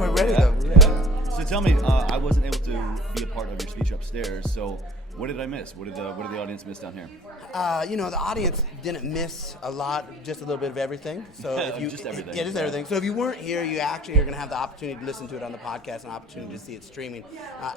we're ready though. We're ready. So tell me, I wasn't able to be a part of your speech upstairs, so what did I miss? What did the audience miss down here? The audience didn't miss a lot, just a little bit of everything. So if you Just everything. Yeah, just everything. So if you weren't here, you actually are going to have the opportunity to listen to it on the podcast, an opportunity to see it streaming.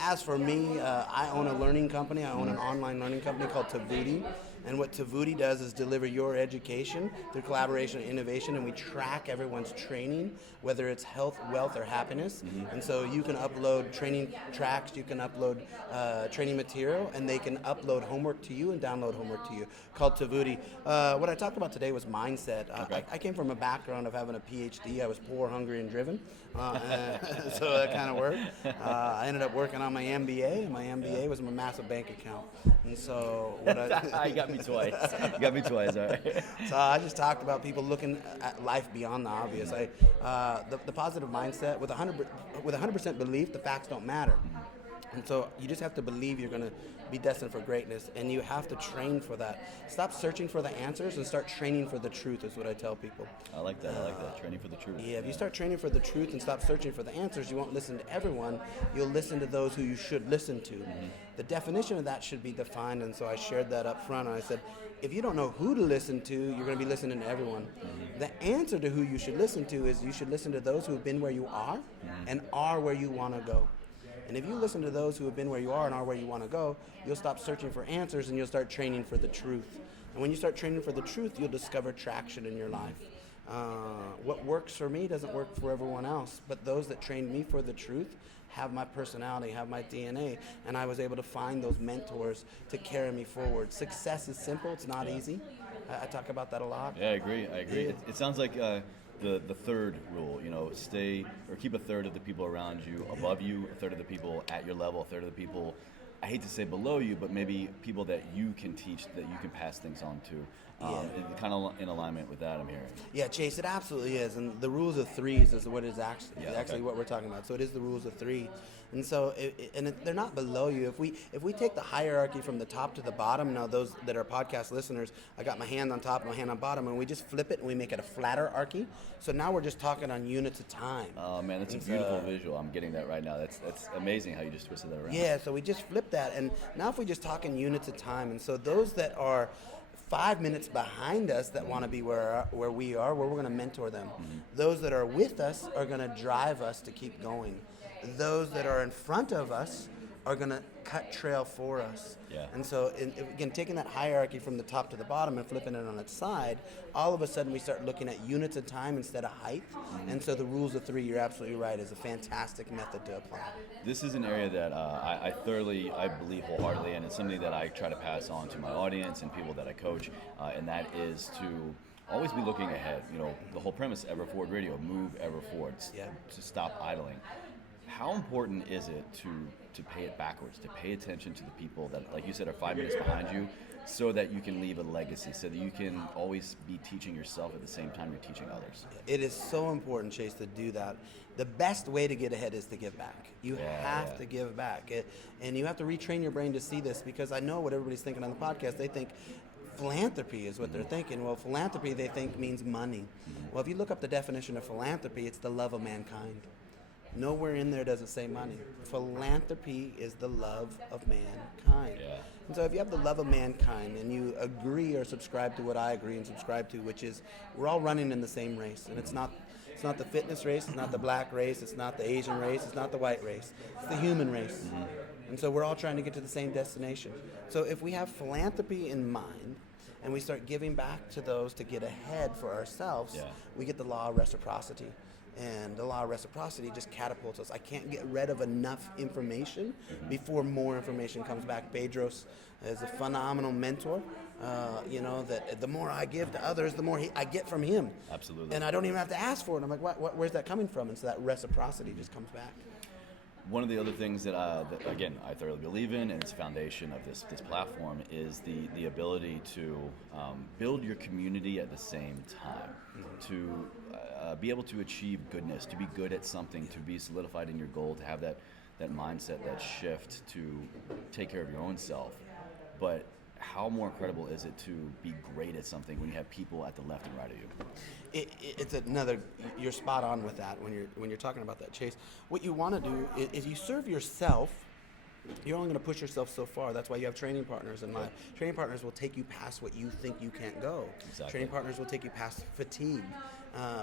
As for me, I own a learning company. I own an online learning company called Tovuti. And what Tovuti does is deliver your education through collaboration and innovation, and we track everyone's training, whether it's health, wealth, or happiness. And so you can upload training tracks, you can upload training material, and they can upload homework to you and download homework to you, called Tovuti. What I talked about today was mindset. I came from a background of having a PhD. I was poor, hungry, and driven, so that kind of worked. I ended up working on my MBA, and my MBA was my massive bank account. And so what You got me twice. You got me twice, all right. So I just talked about people looking at life beyond the obvious. The positive mindset, with 100% belief, the facts don't matter. And so you just have to believe you're going to be destined for greatness, and you have to train for that. Stop searching for the answers and start training for the truth is what I tell people. I like that. Training for the truth. Yeah, if you start training for the truth and stop searching for the answers, you won't listen to everyone. You'll listen to those who you should listen to. The definition of that should be defined, and so I shared that up front, and I said, if you don't know who to listen to, you're going to be listening to everyone. The answer to who you should listen to is you should listen to those who have been where you are and are where you want to go. And if you listen to those who have been where you are and are where you want to go, you'll stop searching for answers and you'll start training for the truth. And when you start training for the truth, you'll discover traction in your life. What works for me doesn't work for everyone else, but those that trained me for the truth have my personality, have my DNA, and I was able to find those mentors to carry me forward. Success is simple, it's not easy. I talk about that a lot. Yeah, I agree. It sounds like the third rule, stay or keep a third of the people around you above you, a third of the people at your level, a third of the people, I hate to say below you, but maybe people that you can teach, that you can pass things on to. Kind of in alignment with that, I'm hearing. Yeah, Chase, it absolutely is. And the rules of threes is what is actually what we're talking about. So it is the rules of three. And so, they're not below you. If we take the hierarchy from the top to the bottom, now those that are podcast listeners, I got my hand on top and my hand on bottom, and we just flip it and we make it a flatter archy. So now we're just talking on units of time. Oh man, that's a beautiful visual. I'm getting that right now. That's amazing how you just twisted that around. Yeah, so we just flip that, and now if we just talk in units of time, and so those that are 5 minutes behind us that want to be where we are, where we're going to mentor them. Those that are with us are going to drive us to keep going. Those that are in front of us are going to cut trail for us. Yeah. And so, again, taking that hierarchy from the top to the bottom and flipping it on its side, all of a sudden we start looking at units of time instead of height. And so the rules of three, you're absolutely right, is a fantastic method to apply. This is an area that I believe wholeheartedly in. It's something that I try to pass on to my audience and people that I coach, and that is to always be looking ahead. The whole premise, Ever Forward Radio, move ever forward, to stop idling. How important is it to pay it backwards, to pay attention to the people that, like you said, are 5 minutes behind you, so that you can leave a legacy, so that you can always be teaching yourself at the same time you're teaching others? It is so important, Chase, to do that. The best way to get ahead is to give back. You have to give back. And you have to retrain your brain to see this, because I know what everybody's thinking on the podcast. They think philanthropy is what they're thinking. Well, philanthropy, they think, means money. Well, if you look up the definition of philanthropy, it's the love of mankind. Nowhere in there does it say money. Philanthropy is the love of mankind. Yeah. And so if you have the love of mankind and you agree or subscribe to what I agree and subscribe to, which is we're all running in the same race. And it's not the fitness race, it's not the black race, it's not the Asian race, it's not the white race. It's the human race. And so we're all trying to get to the same destination. So if we have philanthropy in mind and we start giving back to those to get ahead for ourselves, we get the law of reciprocity. And the law of reciprocity just catapults us. I can't get rid of enough information before more information comes back. Pedro's is a phenomenal mentor. That the more I give to others, the more I get from him. Absolutely. And I don't even have to ask for it. I'm like, where's that coming from? And so that reciprocity just comes back. One of the other things that again, I thoroughly believe in, and it's the foundation of this platform, is the ability to build your community at the same time, to be able to achieve goodness, to be good at something, to be solidified in your goal, to have that mindset, that shift to take care of your own self. But how more incredible is it to be great at something when you have people at the left and right of you? It's another. You're spot on with that when you're talking about that, Chase. What you want to do is you serve yourself. You're only going to push yourself so far. That's why you have training partners in life. Training partners will take you past what you think you can't go. Exactly. Training partners will take you past fatigue.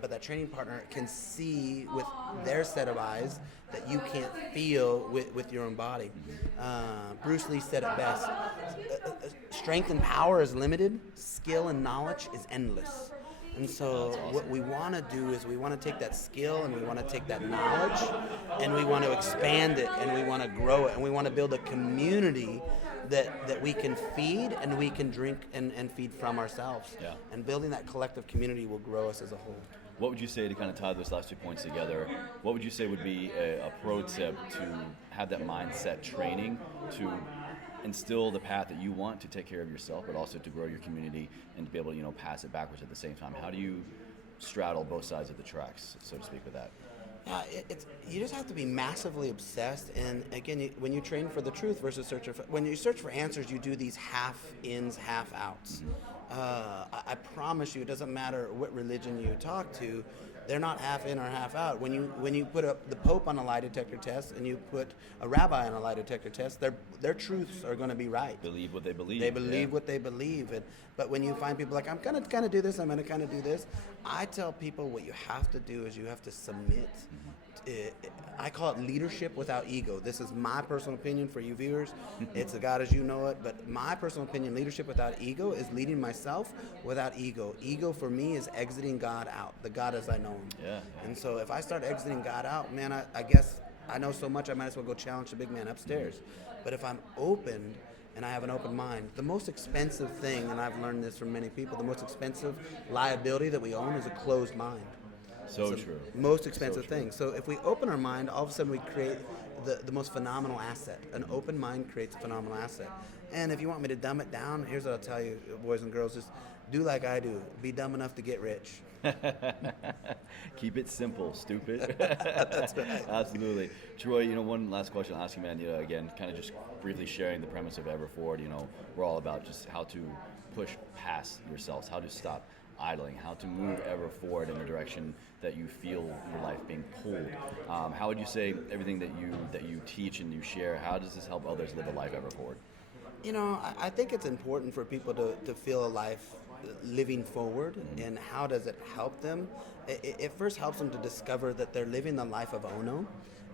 But that training partner can see with their set of eyes that you can't feel with your own body. Bruce Lee said it best. Strength and power is limited. Skill and knowledge is endless. And so what we want to do is we want to take that skill and we want to take that knowledge and we want to expand it and we want to grow it and we want to build a community that we can feed and we can drink and feed from ourselves. Yeah. And building that collective community will grow us as a whole. What would you say to kind of tie those last 2 points together? What would you say would be a pro tip to have that mindset training to instill the path that you want to take care of yourself, but also to grow your community and to be able to, pass it backwards at the same time? How do you straddle both sides of the tracks, so to speak, with that? You just have to be massively obsessed. And again, when you train for the truth versus when you search for answers, you do these half ins, half outs. I promise you, it doesn't matter what religion you talk to. They're not half in or half out. When you put the Pope on a lie detector test and you put a rabbi on a lie detector test, their truths are going to be right. Believe what they believe. They believe what they believe. But when you find people like, I'm going to kind of do this, I'm going to kind of do this, I tell people what you have to do is you have to submit. I call it leadership without ego. This is my personal opinion for you viewers. It's a God as you know it, but my personal opinion, leadership without ego, is leading myself without ego. Ego for me is exiting God out, the God as I know him. Yeah. And so if I start exiting God out, man, I guess I know so much I might as well go challenge the big man upstairs. But if I'm open and I have an open mind, the most expensive thing, and I've learned this from many people, the most expensive liability that we own is a closed mind. So true. Most expensive thing. So if we open our mind, all of a sudden we create the most phenomenal asset. An open mind creates a phenomenal asset. And if you want me to dumb it down, here's what I'll tell you, boys and girls, just do like I do. Be dumb enough to get rich. Keep it simple, stupid. That's right. Absolutely. Troy, one last question I'll ask you, man. Again, kind of just briefly sharing the premise of Ever Forward. We're all about just how to push past yourselves, how to stop idling, how to move ever forward in the direction that you feel your life being pulled. How would you say everything that you teach and you share, how does this help others live a life ever forward? I think it's important for people to feel a life living forward. And how does it help them? It first helps them to discover that they're living the life of Ono.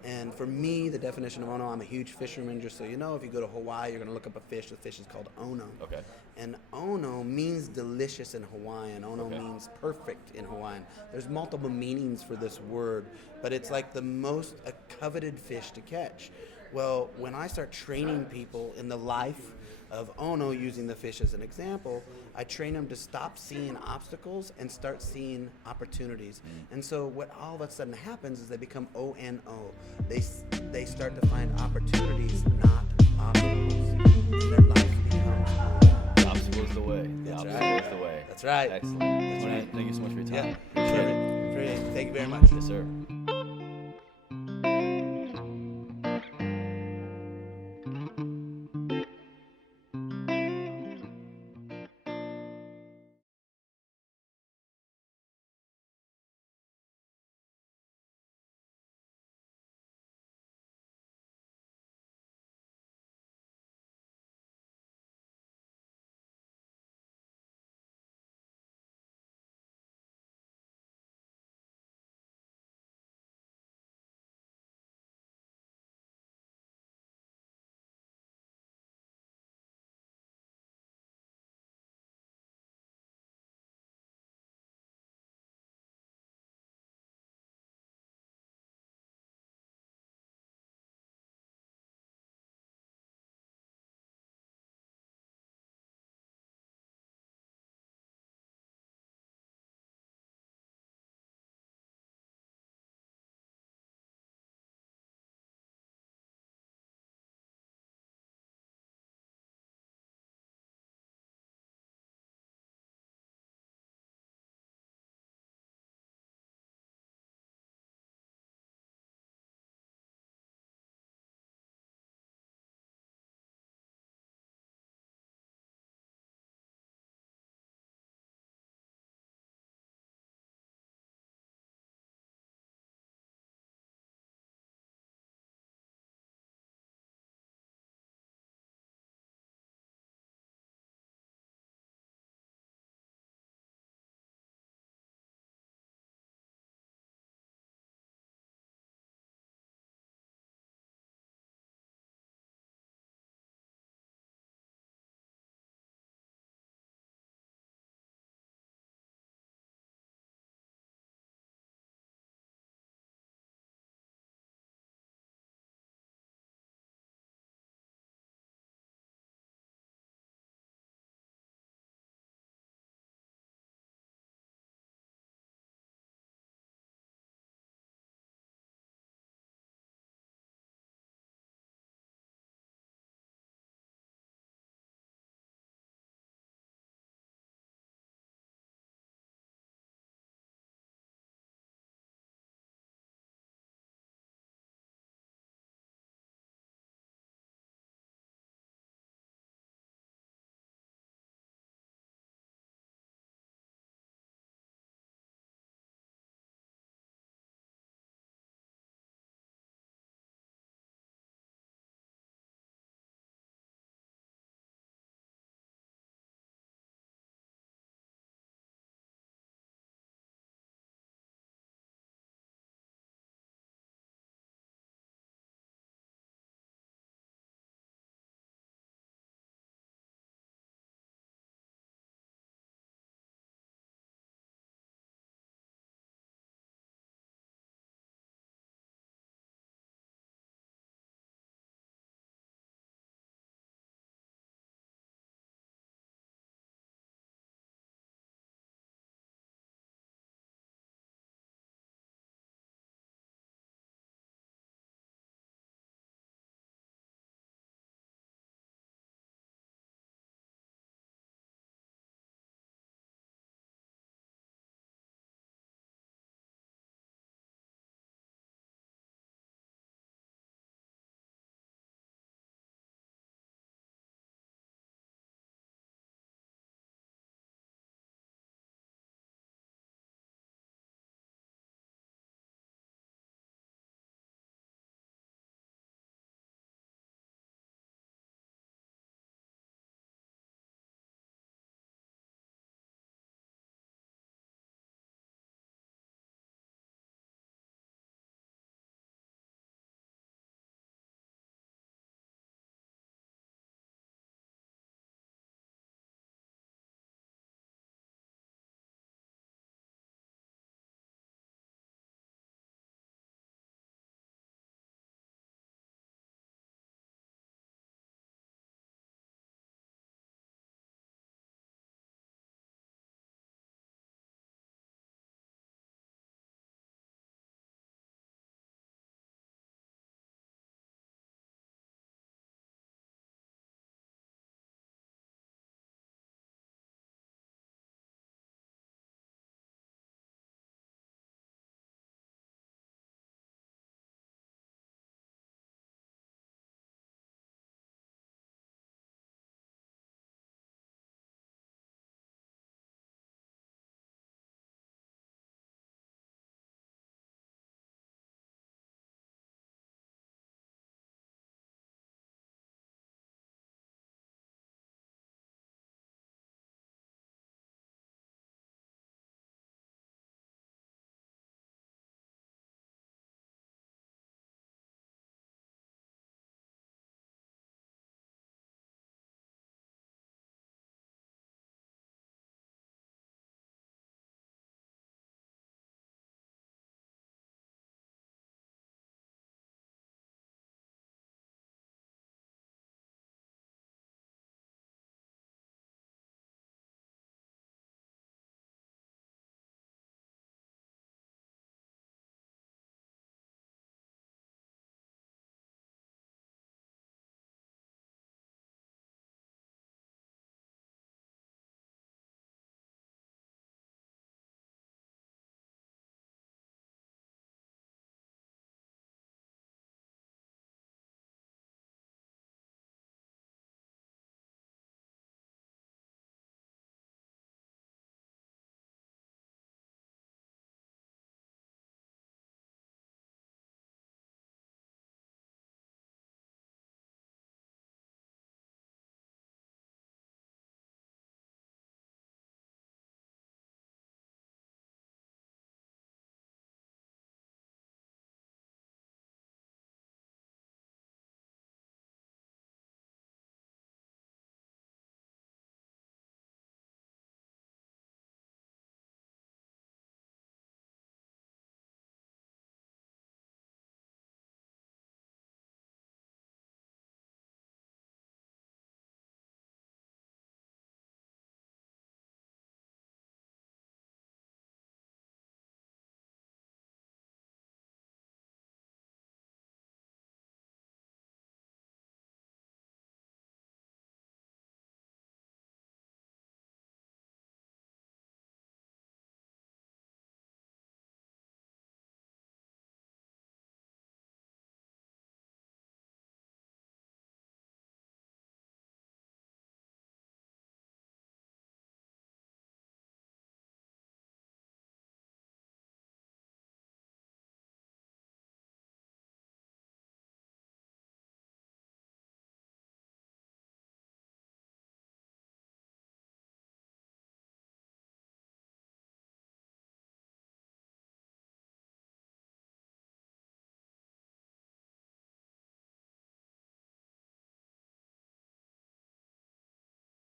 And for me, the definition of Ono, I'm a huge fisherman, just so you know. If you go to Hawaii, you're going to look up a fish. The fish is called Ono. Okay. And Ono means delicious in Hawaiian. Ono means perfect in Hawaiian. There's multiple meanings for this word, but it's like the most coveted fish to catch. Well, when I start training people in the life of Ono, using the fish as an example, I train them to stop seeing obstacles and start seeing opportunities. And so what all of a sudden happens is they become O-N-O. They start to find opportunities, not obstacles. And their life becomes The obstacle is the way. That's the right. obstacle is the way. That's right. Excellent. That's All right. Thank you so much for your time. Yeah, perfect. Thank you very much. Yes, sir.